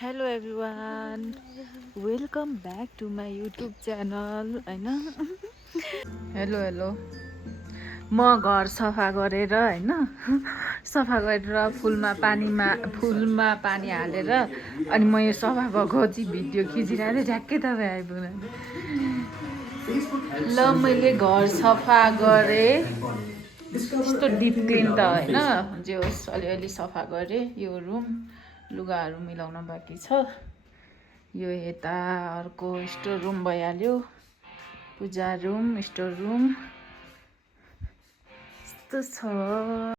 Hello everyone, welcome back to my YouTube channel होइन। Hello hello, म घर सफा गरेर होइन, सफा गरेर फुलमा पानी हालेर अनि म यो सफा भएको चाहिँ भिडियो खिचिरहेको थिएँ। झ्याक्कै तपाईँ आइपुग्नु। ल मैले घर सफा गरेँ, त्यस्तो डिप क्लिन त होइन, जे होस् अलिअलि सफा गरेँ। यो रुम लुगाहरू मिलाउन बाँकी छ। यो यता अर्को स्टोर रुम भइहाल्यो, पूजा रुम, स्टोर रुम यस्तो छ।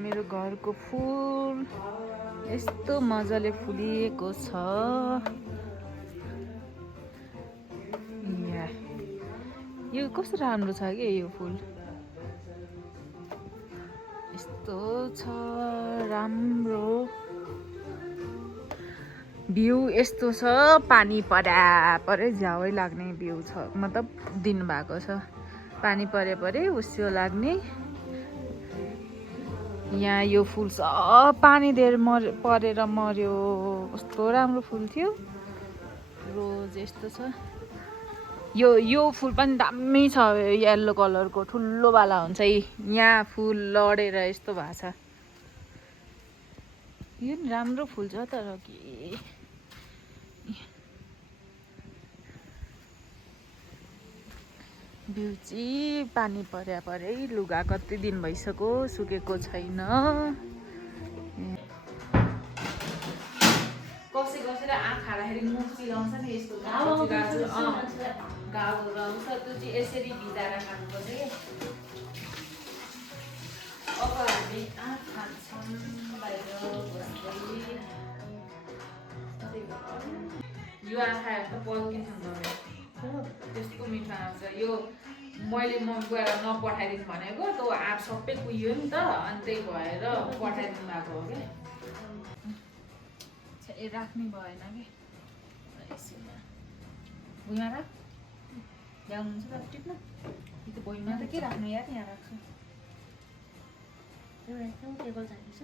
मेरो घरको फुल यस्तो मजाले फुलिएको छ। यो कस्तो राम्रो छ कि यो फुल यस्तो छ राम्रो। भ्यू यस्तो छ, पानी परे झ्याउै लाग्ने भ्यू छ, मतलब दिन भएको छ। पानी परे उस्यो लाग्ने। यहाँ यो फुल सब पानी धेर परेर मर्यो। कस्तो राम्रो फुल थियो, रोज यस्तो छ। यो फुल पनि दामी छ, येल्लो कलरको ठुलो वाला हुन्छ। यहाँ फुल लडेर यस्तो भएको छ। यो नि राम्रो फुल छ तर के बिउची पानी परे लुगा कति दिन भइसक्यो सुकेको छैन। कसैले आँखा खाँदाखेरि मुख चिलाउँछ नि यस्तो घाउहरू आउँछ त्यो चाहिँ यसरी भिजाएर खानुपर्छ कि। अब हामी आँख खान्छौँ बाहिर बस्दै। यो आँखा हेर्नु पल्किन्छ त्यस्तो मिठो आउँछ यो। मैले गएर नपठाइदिनु भनेको त्यो आँप सबै कुहियो नि त अनि त्यही भएर पठाइदिनु भएको हो क्या। राख्ने भएन कि भुइँमा राख ल्याउनुहुन्छ त टिप्न कि त भुइँमा त के राख्नु यार यहाँ राख्छु। टेबल झाँकिस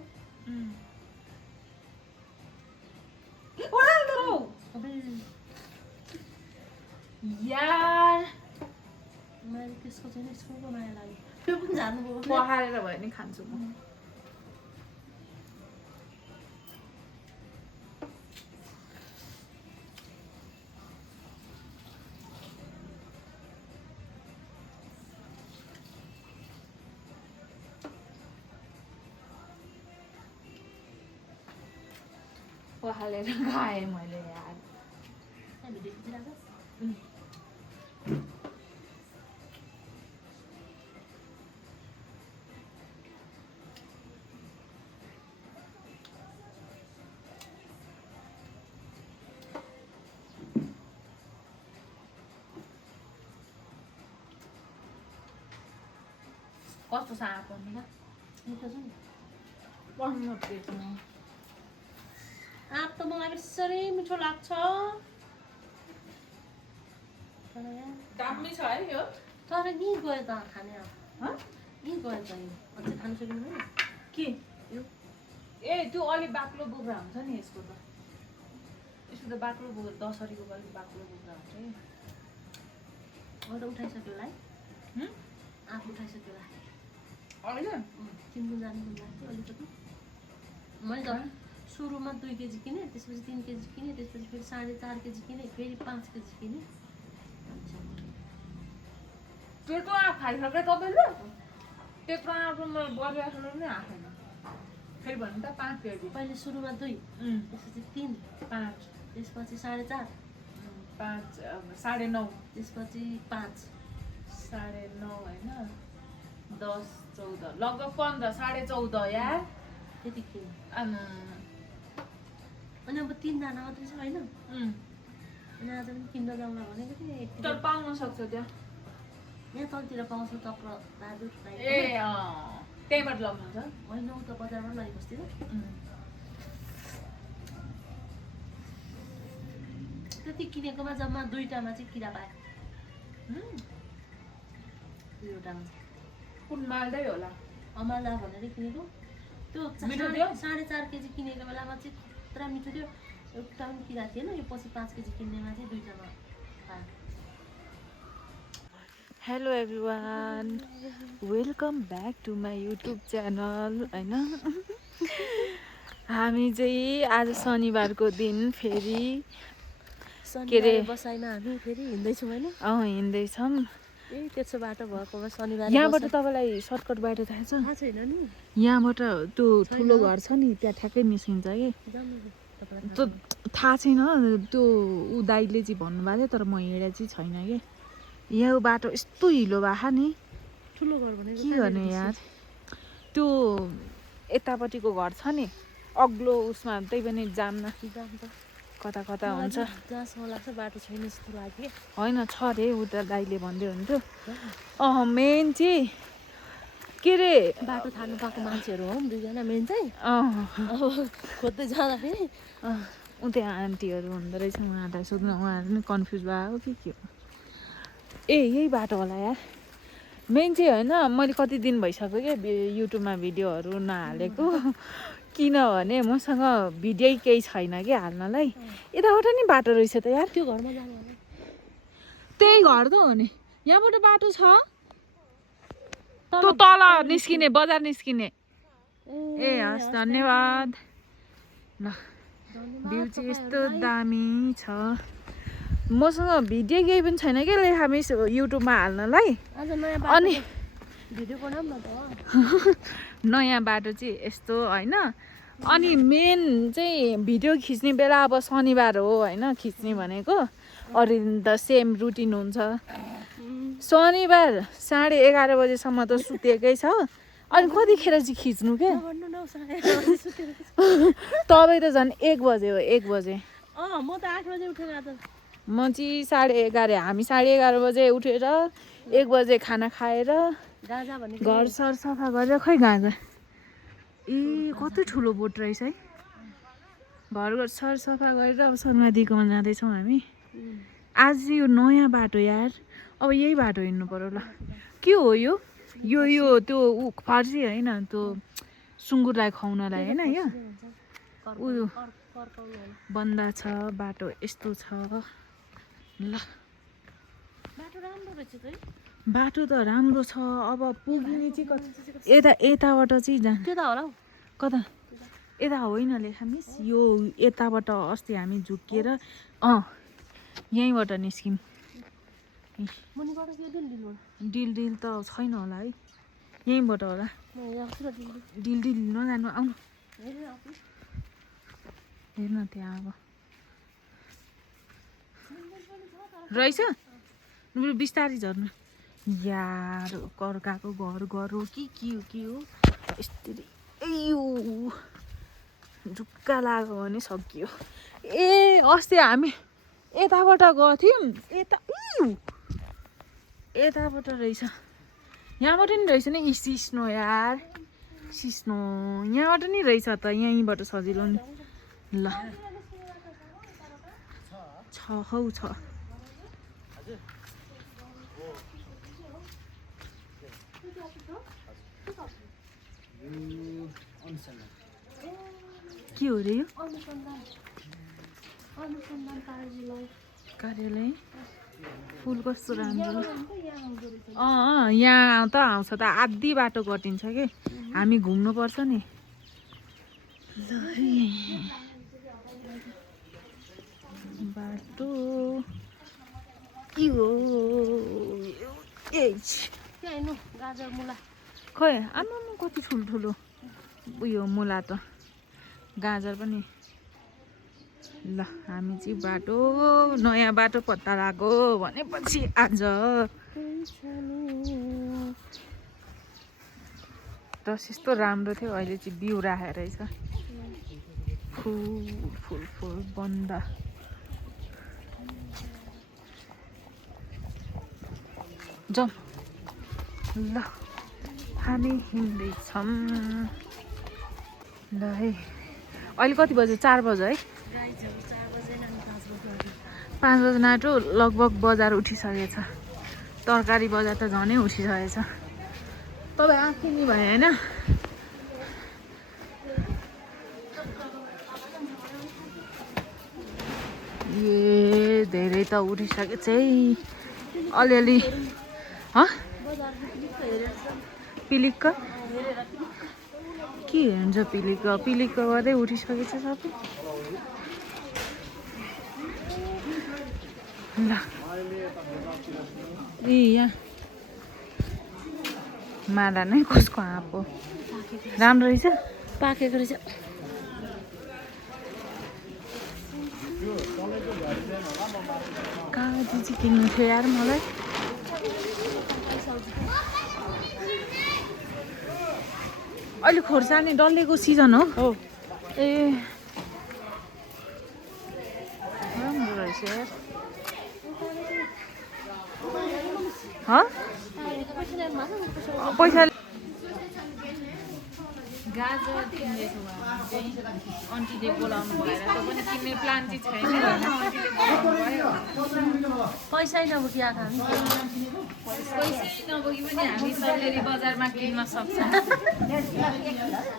यार मैले त्यसको चाहिँ स्कुलको माया लाग्यो। त्यो पनि जानुभयो पहालेर भयो नि खान्छु म। पहालेर खाएँ मैले यार। कस्तो छ आँप मिठो छ नि। पढ्नु पेटमा आँप त मलाई बेसरी मिठो लाग्छ। दामी छ है यो। तर यहीँ गयो त खाने आँप यहीँ गयो त यो अझै खानु सकिँदैन के यो। ए त्यो अलिक बाक्लो बोक्रा हुन्छ नि यसको त। यसको त बाक्लो बोक्रा दसरीको अलिक बाक्लो बोक्रा हुन्छ कि। अहिले त उठाइसक्यो होला है। आँप उठाइसक्यो होला अहिले किन्नु जानु मन लाग्थ्यो अलिकति। मैले त सुरुमा 2 केजी किने त्यसपछि 3 केजी किने त्यसपछि फेरि 4.5 केजी किने फेरि 5 केजी किने। त्यत्रो आँप खाइसक्यो तपाईँले? त्यत्रो आँप मैले बजारसम्म पनि आएन। फेरि भन्नु त 5 केजी। पहिले सुरुमा 2 त्यसपछि 3 5 त्यसपछि 4.5 5 9.5 त्यसपछि 5 9.5 होइन 10 14 लगभग 15 14.5 यार त्यति किने। अनि अब 3 जना मात्रै छ होइन। अनि आज पनि किन्न जाउँला भनेको थिएँ। तर पाउन सक्छ त्यहाँ यहाँ तलतिर पाउँछ तक्र दाजु ए त्यहीँबाट लग्नुहुन्छ होइन उ त बजारबाट लगिबस्तिर। त्यति किनेकोमा जम्मा 2टामा चाहिँ किरा पायो। 2वटामा कुन माल्दै होला अमाला भनेर किनेको त्यो 4.5 केजी किनेको बेलामा चाहिँ पुरा मिठो थियो। एउटा पनि किरा थिएन। यो पछि 5 केजी किन्नेमा चाहिँ 2टामा पायो। Hello everyone welcome back to my YouTube channel होइन। हामी चाहिँ आज शनिबारको दिन फेरि के अरे बसाइमा हामी फेरि हिँड्दैछौँ होइन। हिँड्दैछौँ। ए त्यसो बाटो भएको भए शनिबार यहाँबाट तपाईँलाई सर्टकट बाटो थाहा छ? थाहा छैन नि। यहाँबाट त्यो ठुलो घर छ नि त्यहाँ ठ्याक्कै निस्किन्छ कि। त्यो थाहा छैन त्यो ऊ दाइले चाहिँ भन्नुभएको थियो तर म हिँडेर चाहिँ छैन कि। यहाँ बाटो यस्तो हिलो भएको नि ठुलो घर भनेको के गर्ने यार। त्यो यतापट्टिको घर छ नि अग्लो उसमा त्यही पनि जाम न कता कता हुन्छ। जहाँसम्म लाग्छ बाटो छैन जस्तो लाग्यो। होइन छ अरे उता दाइले भन्दै हुन्थ्यो। मेन चाहिँ के अरे बाटो थाहा नपाएको मान्छेहरू हो 2जना मेन चाहिँ। अब खोज्दै जाँदाखेरि त्यहाँ आन्टीहरू हुँदो रहेछ उहाँहरूलाई सोध्नु उहाँहरू पनि कन्फ्युज भयो कि के हो। ए यही बाटो होला यार। मेन चाहिँ होइन मैले कति दिन भइसक्यो क्या युट्युबमा भिडियोहरू नहालेको किनभने मसँग भिडियो केही छैन कि हाल्नलाई। यताबाट नि बाटो रहेछ त यार। त्यो घरमा जानु त्यही घर त हो नि। यहाँबाट बाटो छ त्यो तल निस्किने बजार निस्किने। ए हस् धन्यवाद। ल भ्यू चाहिँ यस्तो दामी छ मसँग भिडियो केही पनि छैन क्या लेखामिस युट्युबमा हाल्नलाई। आज नयाँ अनि भिडियो बनाऊँ न त। नयाँ बाटो चाहिँ यस्तो होइन। अनि मेन चाहिँ भिडियो खिच्ने बेला अब शनिबार हो होइन खिच्ने भनेको। अरू दिन त सेम रुटिन हुन्छ। शनिबार 11:30 बजेसम्म त सुतेकै छ। अनि कतिखेर चाहिँ खिच्नु के तपाईँ त झन् 1 बजे हो 1 बजे। म त 8 बजे उठेर आज म चाहिँ 11:30 हामी 11:30 बजे उठेर 1 बजे खाना खाएर गाजा भनेको घर सर सफा गरेर खै गाजा ए कति ठुलो बोट रहेछ है। घर सर सफा गरेर अब सन्मादिकोमा जाँदैछौँ हामी। आज यो नयाँ बाटो यार। अब यही बाटो हिँड्नु पर्यो ल। के हो यो यो त्यो फर्सी होइन त्यो सुँगुरलाई खुवाउनलाई होइन यो उयो बन्दा छ बाटो यस्तो छ ल। बाटो राम्रो रहेछ त है। बाटो त राम्रो छ। अब पुग्ने चाहिँ कति यताबाट चाहिँ त्यो त होला हौ। कता यता होइन लेखामिस यो यताबाट अस्ति हामी झुक्किएर यहीँबाट निस्क्यौँ। मुनिबाट के डिल त छैन होला है यहीँबाट होला। डिल नजानु आउनु हेर्न त्यहाँ अब रहेछ बिस्तारै झर्नु यार। कर्काको घर हो कि के हो यस्तरी यो ढुक्का लाग्यो भने सकियो। ए अस्ति हामी यताबाट गएको थियौँ यताबाट रहेछ। यहाँबाट नि रहेछ नि सिस्नो यार सिस्नो यहाँबाट नि रहेछ त यहीँबाट सजिलो नि ल छ। के हो रे यो कार्यालय फुल कस्तो राम्रो। यहाँ त आउँछ त आधी बाटो कटिन्छ कि हामी घुम्नुपर्छ नि। बाटो खै आमा कति ठुलो उयो मुला त गाजर पनि ल। हामी चाहिँ बाटो नयाँ बाटो पत्ता लाग्यो भनेपछि आज त यस्तो राम्रो थियो। अहिले चाहिँ बिउ राखेको रहेछ फुल बन्दा। जाउँ ल हामी हिँड्दैछौँ ल है। अहिले कति बज्यो 4 बज्यो है 5 बजे नाटो लगभग बजार उठिसकेछ। तरकारी बजार त झनै उठिसकेछ। तपाईँ आँखी नि भयो होइन। ए धेरै त उठिसकेछ है अलिअलि पिलिक्क के हुन्छ पिलिक्क गर्दै उठिसकेछ सबै ल। ए यहाँ माला नै कसको आँप हो राम्रो रहेछ पाकेको रहेछ। कागजी चाहिँ किन्नु थियो यार मलाई। अहिले खोर्सानी डल्लेको सिजन हो ए राम्रो रहेछ यार। पैसा गाजर किन्दैछौँ हामी चाहिँ आन्टीले बोलाउनु भएर त पनि किन्ने प्लान चाहिँ छैन पैसै नबोकी आएको हामी पैसै नबोकी पनि हामी सल्लेरी बजारमा किन्न सक्छौँ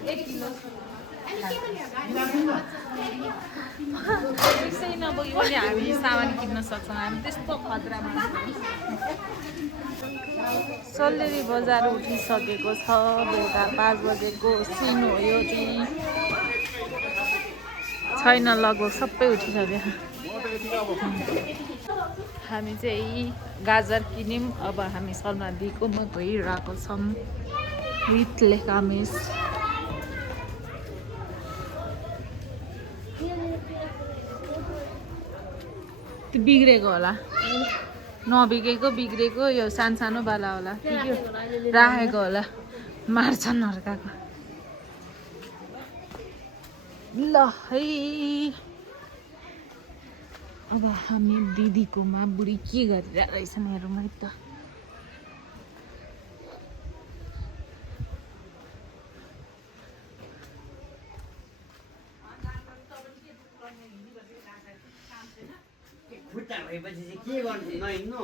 1 किलो पैसै नबोकी पनि हामी सामान किन्न सक्छौँ। हामी त्यस्तो खतरा मान्छे। सल्लेरी बजार उठिसकेको छ। बेलुका 5 बजेको सिन हो यो चाहिँ छैन लगभग सबै उठिसक्यो। हामी चाहिँ गाजर किन्यौँ। अब हामी सलमा दिदीकोमा गइरहेको छौँ विथ लेकामिस। त्यो बिग्रेको होला, नबिग्रेको बिग्रेको यो सानो बाला होला कि के राखेको होला, मार्छन् अर्काको। ल है अब हामी दिदीकोमा बुढी के गरिरहेको रहेछन् हेरौँ है त। खुट्टा भएपछि चाहिँ के गर्नु नहिँड्नु